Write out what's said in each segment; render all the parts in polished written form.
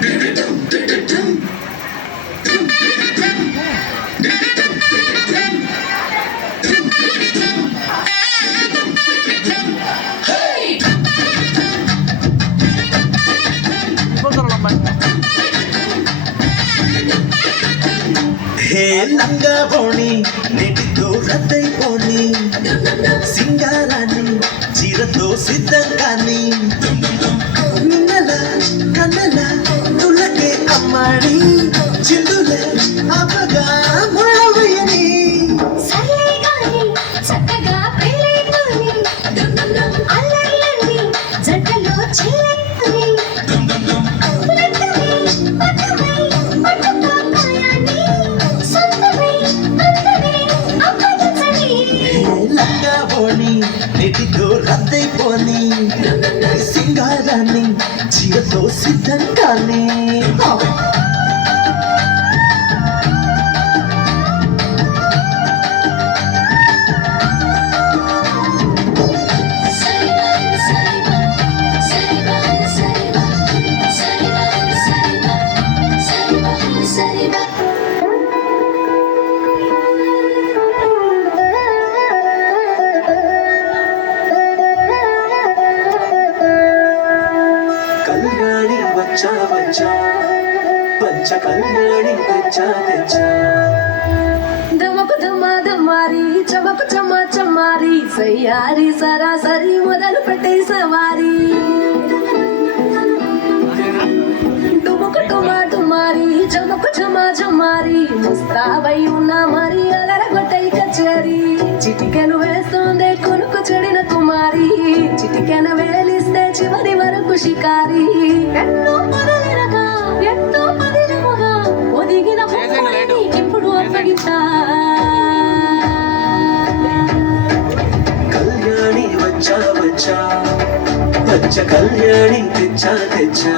హే లంగా పోని నెటితో రద్దయిపోని సింగారాన్ని చీరతో సిద్ధంగాని నిన్నల కన్నల తులకే అమ్మాడి చిందుల ఆపగా మొళవయని చక్కగా పెళ్ళైపోయి అల్లర్లన్నీ జంటలో చెల్లెత్తుని నెటితో రద్దయిపోని సింగారాన్ని చీరతో సిద్ధం కానీ కళ్యాణి వచ్చా వచ్చా పంచ కళ్యాణి తెచ్చా తెచ్చా దమకు దమ దమారి చమకు చమ చమారి సయ్యారి సరాసరి మొదలు పెట్టే సవారి డుముకు డుమా డుమారి చమకు చమ చమారి ముస్తాబై ఉన్న మరి అలరగొట్టై కచేరి చిటికెను వేస్తోందే కొనుకు చెడిన కుమారి చిటికెను వేలిస్తే చివరి వరకు షికారి ఎన్నో పదలిరగా ఎంతో పదిలముగా ఒదిగిన ఇప్పుడు అప్పగిస్తా కళ్యాణి వచ్చా వచ్చా పంచ కళ్యాణి తెచ్చా తెచ్చా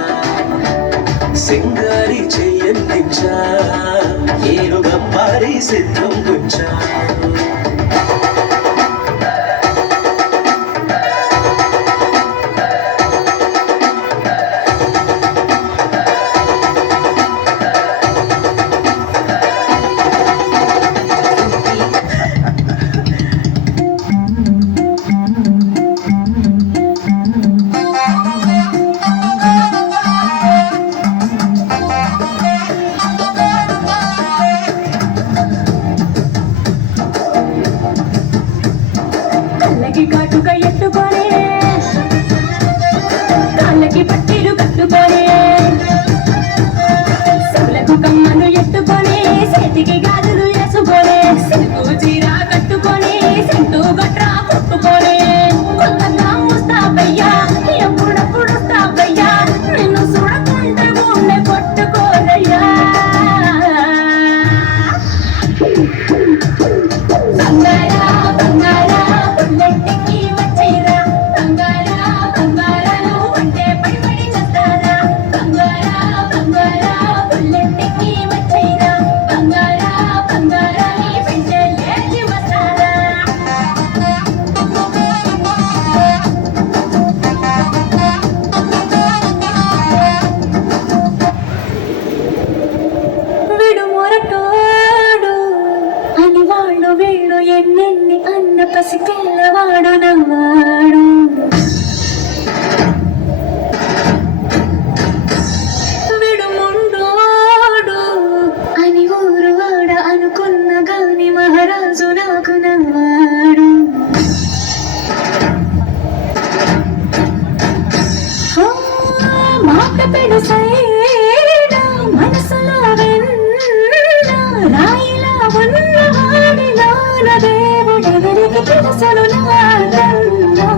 సింగారి చెయ్యందించా ఏనుగ మారి సిద్ధం గుచ్చా కాటుక ఎత్తుకొని కాళ్ళకి పట్టీలు కట్టుకొని సవులకు కమ్మను ఎత్తుకొని చేతికి గాజులు వేసుకొని సిల్కు చీర కట్టుకొని సెంటు గట్రా కొట్టుకొని కొత్తగా ముస్తాబయ్యా ఎప్పుడప్పుడు వస్తాబయ్యా నిన్ను చూడకుంటే గుండె కొట్టుకోరయ్యా బంగారా బంగారా పుల్లెట్టికి వచ్చేరా బంగారా బంగారాలు అంటే పడిపడి చేస్తారా బంగారా బంగారా పుల్లెట్టికి వచ్చేరా బంగారా బంగారాని పెంచే లేచి వస్తారా విడు మొరటోడు అని వాళ్ళు వీడు ఎన్నెన్ని అన్న పసి పిల్లవాడు నవ్వాడు విడు ముండోడు అని ఊరు వాడ అనుకున్న గాని మహారాజు నాకు నవ్వాడు మాట పెడుసైనా మనసులో వెన్న రాయిలా ఉన్నవాడిలోన దేవుడెవరికి తెలుసను నాగన్నా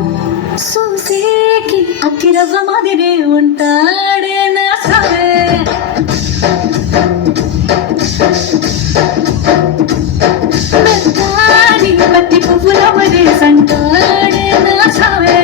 చూసేకి అక్కిరవ్వ మాదిరే ఉంటాడే నా సరే మెత్తాని పత్తి పువ్వుల వరే సంటాడే నా సరే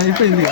అయిపోయింది